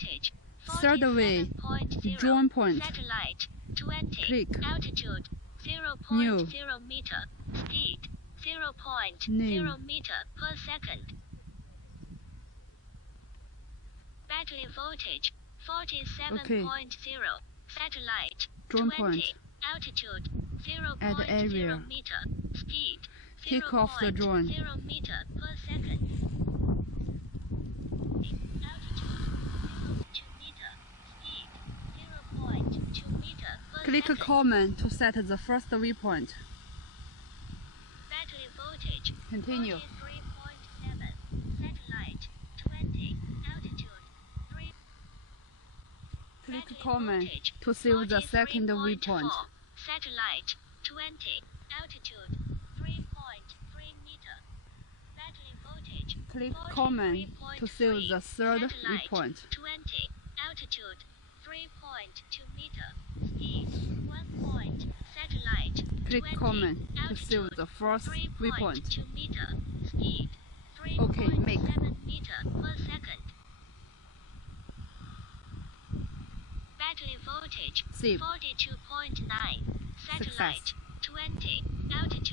voltage. Survey. Join point. Satellite 20. Click. Altitude 0.0 New. meter. Speed 0.0 Name. meter per second. Battery voltage 47.0. Satellite Join 20. point. Altitude Add 0.0 area. meter. Speed Take off the join. 0.0 meter per second. Altitude 2 meter. Speed 0.2 meter per Click second. common to set the first waypoint. Battery voltage Continue. 43.7. Satellite 20. Altitude 3. Click Battery common voltage to save the second waypoint. 43.4. Satellite 20. Altitude 3.3 meter. Battery voltage Click common to save the third Satellite waypoint. 20. Altitude 3.2 meter. Speed 1 point. Satellite Click 20. common to Altitude save the first waypoint. 3.2 meter. Speed 3.7 Okay, make. meter per second. Battery voltage Save. 42.9. Satellite 20. Altitude